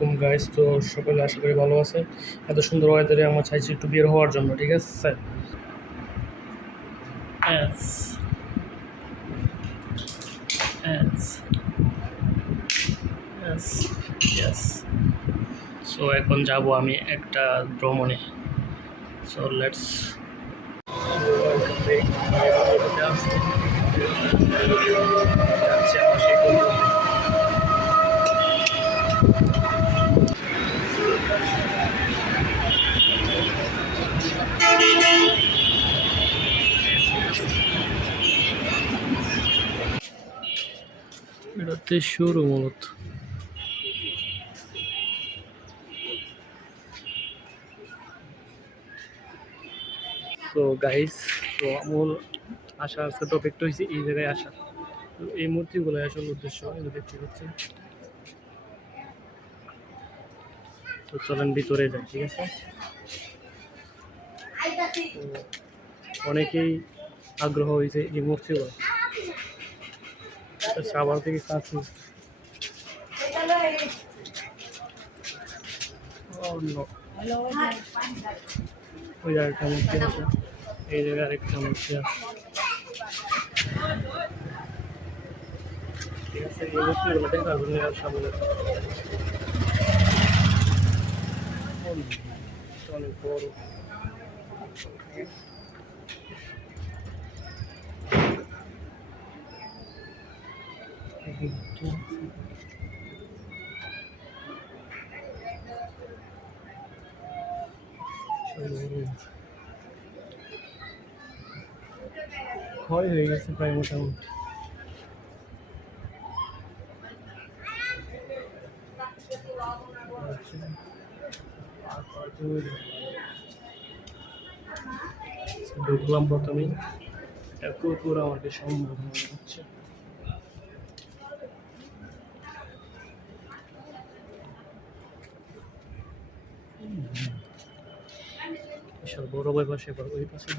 আলাইকুম গাইস তো সকলে আশা করি ভালো আছে এত সুন্দর ওয়েদারে আমার চাইছি একটু বের হওয়ার জন্য, ঠিক আছে. সো এখন যাব আমি একটা ভ্রমণে। সো লেটস আমার সেই এটাতে শুরু মূলত। তো গাইস তো আমার আসার ছোট টপিকটা হয়েছে এই জায়গায় আসা। তো এই মূর্তিগুলো আসল উদ্দেশ্য এগুলো দেখতে পাচ্ছেন। তো চলেন ভিতরে যাই, ঠিক আছে? তো অনেকেই আগ্রহ হয়েছে এই মূর্তিগুলো তো সাবার থেকে কাছে। Oh, no. ওই জায়গাটা মূর্তি আছে। এই জায়গায় আরেকটা মূর্তি আছে। ঠিক আছে এই মূর্তিগুলো দেখতে পারবেন এর সামনে। অনেক বড়। ক্ষয় হয়ে গেছে প্রায় মোটামুটি। ঢুকলাম প্রথমেই কুকুর আমাকে সম্ভব হচ্ছে। বিশাল বড় বই পাশে ওই পাশে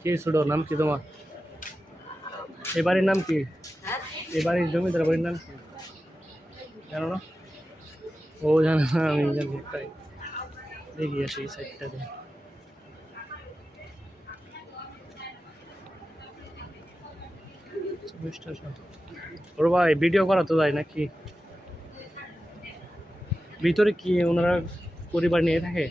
কি নাম কি তোমার? এ বাড়ির নাম কি? এ জমিদার বাড়ির নাম কি? জানো না? ও জানো না, আমি জানি, তাই। দেখি আসি এই সাইডটা দিয়ে চব্বিশটা সাত। ওর ভাই ভিডিও করা তো যায় নাকি? ভিতরে কি ওনারা পরিবার নিয়ে থাকে?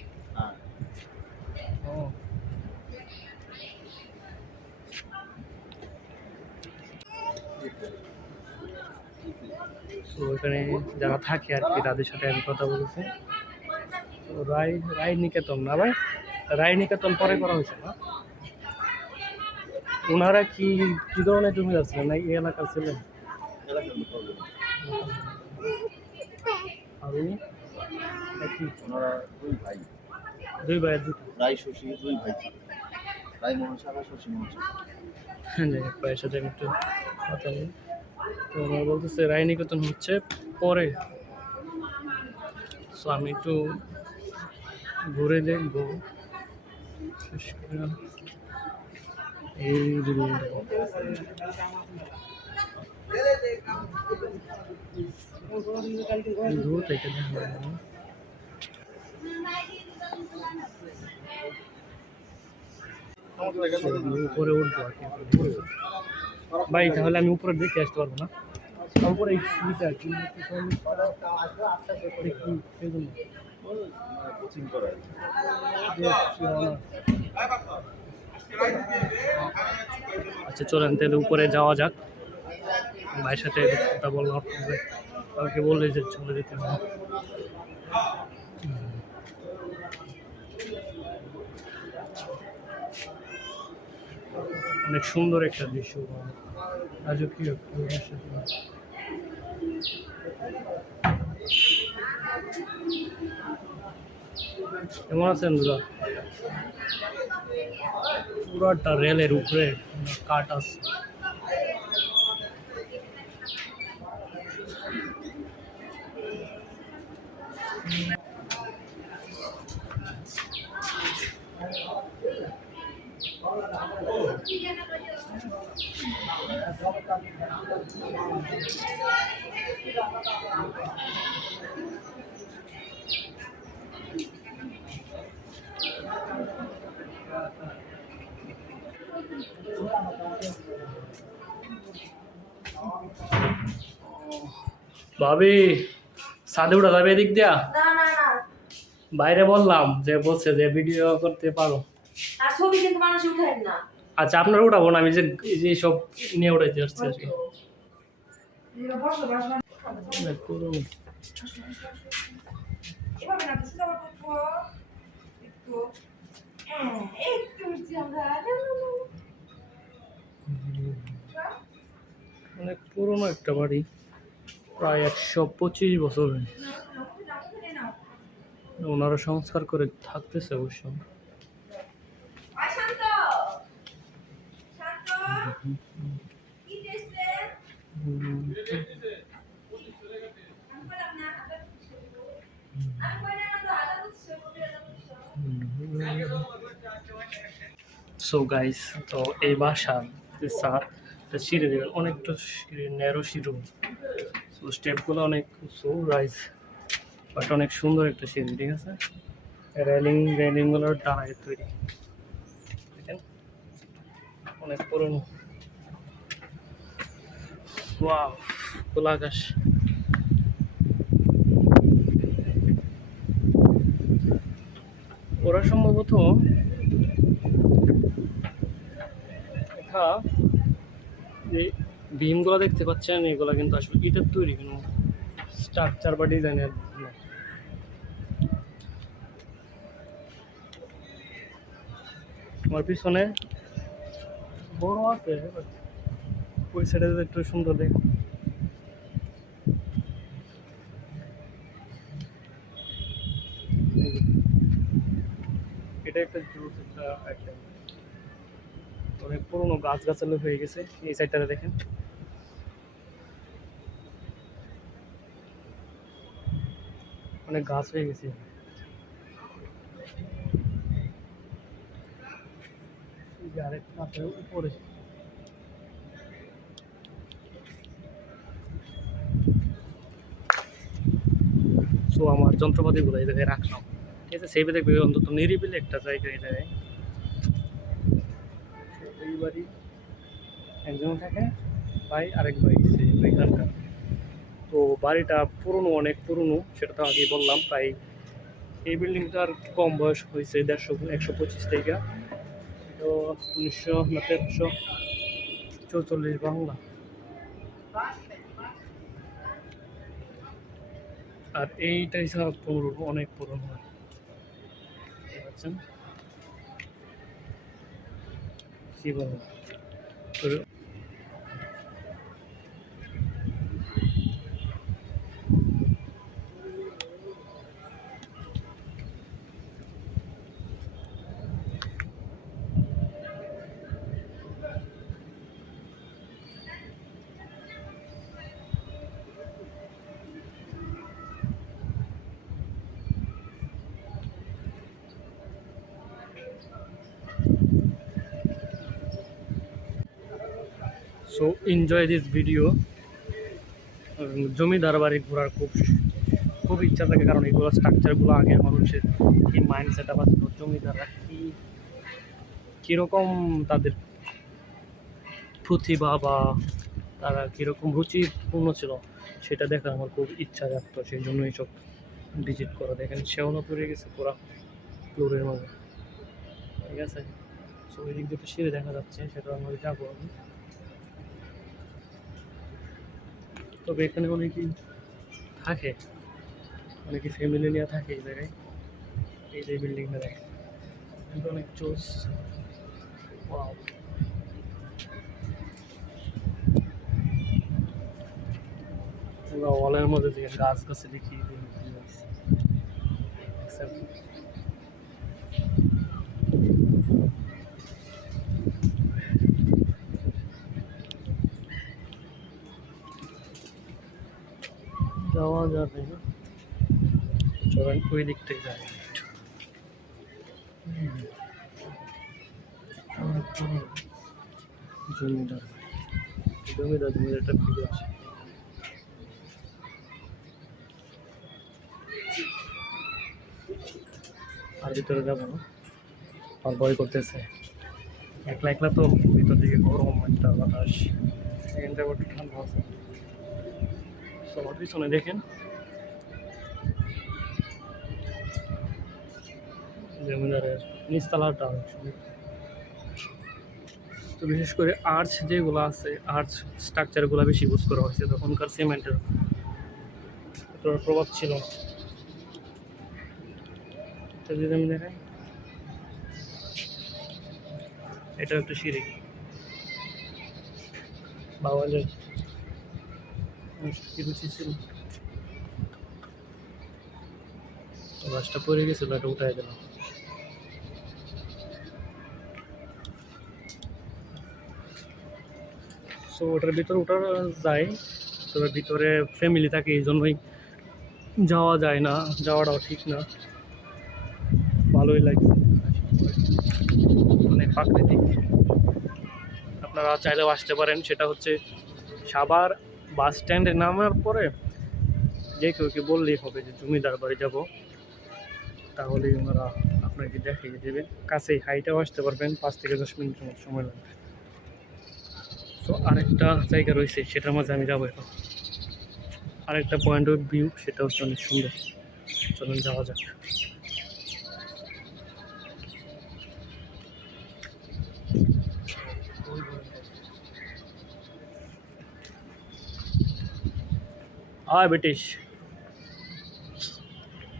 ওখানে যারা থাকে আর কি তাদের সাথে আমি কথা বলেছি। তো রায় রায় নিকেতন না ভাই? রায় নিকেতন পরে করা হয়েছে না? ওনারা কি কি ধরনের জমি ছিলেন না এই এলাকার ছিলেন আর উনি? ওনারা দুই ভাই। দুই দুটো রায় শশী দুই ভাই। রায় মহাশালা শশী যাই হোক, ভাইয়ের সাথে আমি একটু কথা বলি। তো ওনারা বলতেছে রায় নিকেতন হচ্ছে পরে। সো আমি একটু ঘুরে দেখব। উপরে উঠবো আর কি। ভাই, তাহলে আমি উপরে দেখে আসতে পারব না। আচ্ছা চলেন, তাহলে উপরে যাওয়া যাক। ভাইয়ের সাথে কথা বললাম আমাকে বললে যে চলে যেতে হবে। অনেক সুন্দর একটা দৃশ্য। রাজকীয়। কেমন আছেন দাদা পুরাটা রেলের উপরে কাঠ আছে। ভাবি সাদে উঠা যাবে এদিক দিয়া? বাইরে বললাম যে বলছে যে ভিডিও করতে পারো। আর ছবি কিন্তু মানুষ উঠায় না। আচ্ছা আপনারা উঠাবো না আমি যে এই সব নিয়ে উঠাইতে আসছি আর কি। হ্যাঁ অনেক পুরনো একটা বাড়ি প্রায় একশো পঁচিশ বছর। ওনারা সংস্কার করে থাকতেছে অবশ্য আয় শান্ত শান্ত কি টেস্টে হুম, আমি বললাম না হাতে আমি বললাম না হাতে দিচ্ছি কোথায় দিচ্ছি সো গাইস তো এই বাসার যে সার সিঁড়ি দেবেন অনেকটা ন্যারো সিঁড়ি সো স্টেপগুলো অনেক সো রাইস বাট অনেক সুন্দর একটা সিঁড়ি, ঠিক আছে? রেলিং রেলিংগুলোর ডানায় তৈরি। অনেক পুরনো। ওয়াও খোলা আকাশ ওরা সম্ভবত এটা যে বিমগুলো দেখতে পাচ্ছেন, এগুলো কিন্তু আসলে ইটের তৈরি কোনো স্ট্রাকচার বা ডিজাইনের আমার পিছনে বড় আছে ওই সাইডে একটু সুন্দর দেখ। এটা একটা জুস একটা অনেক পুরোনো গাছ গাছালি হয়ে গেছে, এই সাইডটাতে দেখেন। অনেক গাছ হয়ে গেছে। আরেকটা উপরে। সো আমার যন্ত্রপাতিগুলো এই জায়গায় রাখলাম। ঠিক আছে? সেই দেখবে অন্তত নিরিবিলি একটা জায়গা এই জায়গায়। এই বাড়ি একজন থাকে, ভাই আরেক ভাই ওইখানকার তো বাড়িটা পুরনো, অনেক পুরনো, সেটা তো আগেই বললাম তাই এই বিল্ডিংটার কম বয়স হয়েছে, দেড়শো, একশো পঁচিশ থেকে। তো উনিশশো না তেরোশো চৌচল্লিশ বাংলা। আর এইটাই সব পুরনো অনেক পুরনো। পারছেন কি বলব? এনজয় দিস ভিডিও জমিদার বাড়ি ঘোরার খুব খুব ইচ্ছা থাকে, কারণ এগুলো স্ট্রাকচারগুলো আগের মানুষের কি মাইন্ড সেট আপ আছে জমিদাররা কি, কীরকম তাদের প্রতিভা বা তারা কীরকম রুচিপূর্ণ ছিল, সেটা দেখার আমার খুব ইচ্ছা জাগতো সেই জন্য এইসব ভিজিট করা। দেখেন সেওনা পড়ে গেছে পুরা ফ্লোরের মাঝে ঠিক আছে? সো ওই দিক দিয়ে সিঁড়ি দেখা যাচ্ছে, সেটা আমরা যাব আমি তবে এখানে অনেকেই থাকে, অনেকে ফ্যামিলি নিয়ে থাকে এই জায়গায়। এই যে বিল্ডিংটা দেখে কিন্তু অনেক চোস ওয়ালের মধ্যে দিয়ে গাছ গাছে দেখি যাওয়া যাবে। না চলেন ওই দিক থেকে যাই। জমিদার। জমিদার জমিদারটা ফিরে আসে। আর ভিতরে যাব না। আর ভয় করতেছে। একলা একলা তো ভিতর দিকে গরম একটা বাতাস। এখানটা একটু ঠান্ডা আছে। সবার পিছনে দেখেন। জমিদারের নিচতলাটা তো বিশেষ করে আর্চ যেগুলো আছে, আর্চ স্ট্রাকচারগুলো বেশি ইউজ করা হয়েছে তখনকার সিমেন্টের। প্রভাব ছিল যদি আমি এটা একটা সিঁড়ি। বাওয়ালের কিছু ছিল? গাছটা পড়ে গেছিল এটা উঠাই দিলাম। সো ওটার ভিতরে ওঠা যায়, তবে ভিতরে ফ্যামিলি থাকে, এই জন্যই যাওয়া যায় না, যাওয়াটাও ঠিক না। ভালোই লাগছে মানে প্রাকৃতিক আপনারা চাইলেও আসতে পারেন, সেটা হচ্ছে সাবার বাস স্ট্যান্ডে নামার পরে যে কেউ কি বললেই হবে যে, জমিদার বাড়ি যাব। তাহলে ওনারা আপনাকে দেখিয়ে দেবে কাছেই হাইটেও আসতে পারবেন, পাঁচ থেকে দশ মিনিটের মতো সময় লাগবে। তো আরেকটা জায়গা রয়েছে, সেটার মাঝে আমি যাব এখন। আরেকটা পয়েন্ট অফ ভিউ সেটা হচ্ছে অনেক সুন্দর। চলুন যাওয়া যাক। হয় ব্রিটিশ।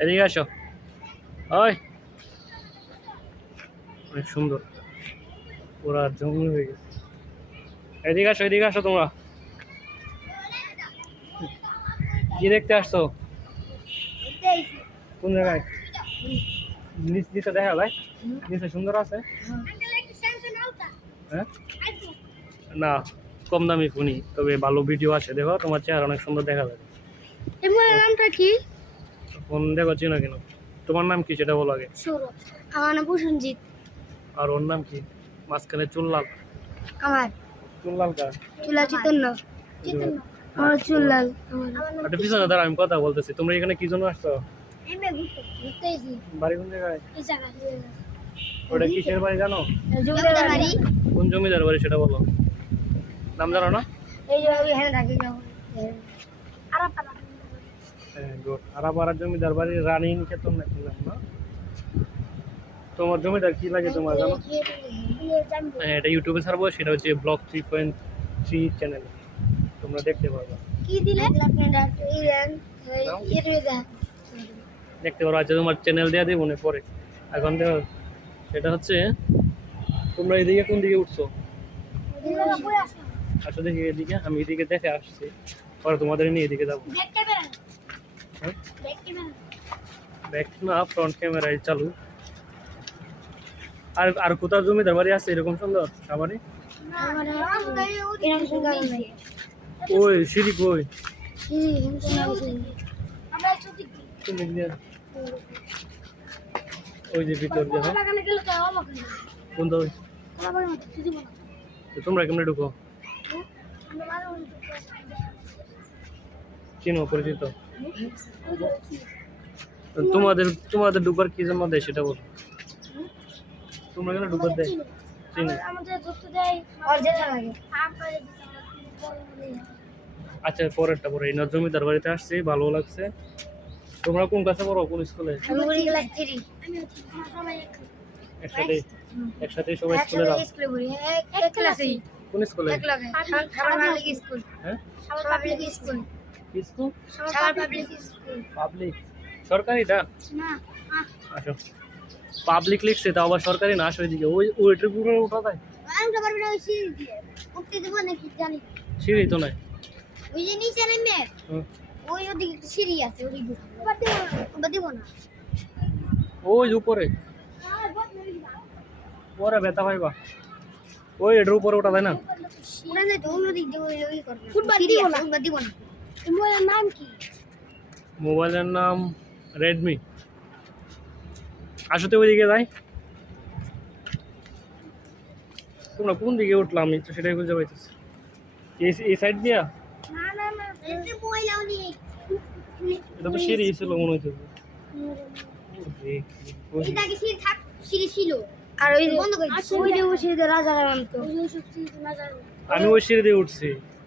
এদিকে আসো। ওই। অনেক সুন্দর। পুরা জঙ্গল হয়ে গেছে। এদিকে আসো এদিকে আসো তোমরা। কি দেখতে আসছো? কোন জায়গায়? নিচ নিচে দেখা, ভাই। নিচে সুন্দর আছে। হ্যাঁ? না, কম দামি ফোনই তবে ভালো ভিডিও আছে। দেখো, তোমার চেহারা অনেক সুন্দর দেখা যাবে নামটা কি? ফোন দেখো চিনো কেন? তোমার নাম কি সেটা বলো আগে। সৌরভ আমার নাম প্রসেনজিৎ। আর ওর নাম কি? মাঝখানে চুল লাল। আমার। চুল লাল কার? চুলা চিতন্য। আমার চুল লাল আমার। একটা পিছনে দাঁড়া আমি কথা বলতেছি। তোমরা এখানে কি জন্য আসছো? বাড়ি কোন জায়গায়? ওটা কিসের বাড়ি জানো? জমিদার বাড়ি। কোন জমিদার বাড়ি সেটা বলো। নাম জানো না? এই যে এখানে থাকি গুড আরাপাড়ার জমিদার বাড়ি রানী নিকেতন নাকি নাম না? তোমার জমিদার কি লাগে তোমার জানো? হ্যাঁ এটা ইউটিউবে ছাড়বো সেটা হচ্ছে blog three point three channel তোমরা দেখতে পারবে। কি দিলে? দেখতে পারো আচ্ছা তোমার চ্যানেল দেওয়া দিব মনে পরে। এখন দেখো সেটা হচ্ছে তোমরা এদিকে কোন দিকে উঠছো? আসো। দেখি এদিকে আমি এদিকে দেখে আসছি। পরে তোমাদের নিয়ে এদিকে যাব। ব্যাক না ফ্রন্ট ক্যামেরায় চালু। আর আর কোথাও জমিদার বাড়ি আছে এরকম সুন্দর? সুন্দর ওই সিঁড়ি কই? ওই যে ভিতর হ্যাঁ? হয়ে তো তোমরা কেমনে ঢুকো? চিনো পরিচিত তোমাদের তোমাদের ঢুকবার কি জন্য দেয় সেটা বলো। তোমরা কেন ঢুকবার দেয়? আচ্ছা পরেরটা পরে। এই জমিদার বাড়িতে আসছি ভালো লাগছে। তোমরা কোন ক্লাসে পড়ো? কোন স্কুলে? আমি পড়ি ক্লাস 3 আমি সবাই একসাথে একসাথে সবাই স্কুলে যাও কোন স্কুলে? এক লগে স্কুল। হ্যাঁ? Public school. School public school public সরকারিটা? না আসো পাবলিক লিখছে তাও আবার সরকারি না আসো এদিকে। ওই ওইটার পুরো উঠা যায় আমি তো পারবি না ওই সিঁড়ি দিয়ে। উঠতে দেবো নাকি জানি সিঁড়ি তো নাই। ওই যে নিচে নেমে ওই ওদিকে সিঁড়ি আছে ওদিক দিব না ওই উপরে। পরে ব্যথা পাইবা। ওই এটার উপরে ওঠা যায় না? ওরা না ওই ওদিক দিয়ে ওই ওই করবে। ফুটবল দিব না। ফুটবল দিব না। মোবাইলের নাম কি? মোবাইলের নাম রেডমি আসতে ওইদিকে যাই। তোমরা কোন দিকে উঠলাম আমি তো সেটাই খুঁজে পাইতেছি। এই এই সাইড দিয়া? না না না এটা তো সিঁড়ি ছিল মনে হইতেছে। রাম আমি ওই সিঁড়ি দিয়ে উঠছি।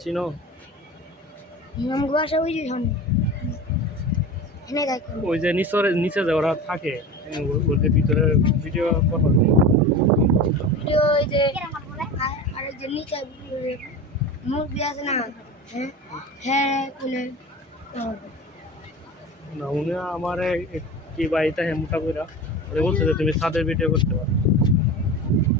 চিনো? নাম গোয়াশা ওই যে এনে দেখ ওই যে নিচরে নিচে যে ওরা থাকে ওদের ভিতরে ভিডিও করব ভিডিও ওই যে আর- যে নিচে মুরগি আছে না? হ্যাঁ? হ্যাঁ কোনে? না উনি আমার কি বাড়িতে হ্যাঁ মোটা করে ওরা বলছে যে তুমি ছাদের ভিডিও করতে পারো নিচে একজন থাকে আর দিকে তো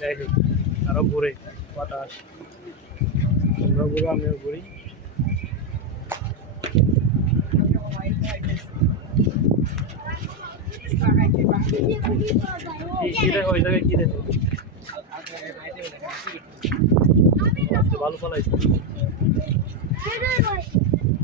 যাই হোক আরও ঘুরে বাতাস। তোমরা ঘুরো আমিও ঘুরি। ভালো ফলাইছে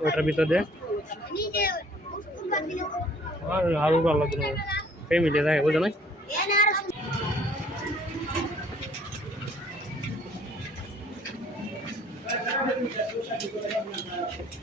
ওটার ভিতরে আর আরও ভালো লাগল ফ্যামিলি থাকে নাই? না Yeah,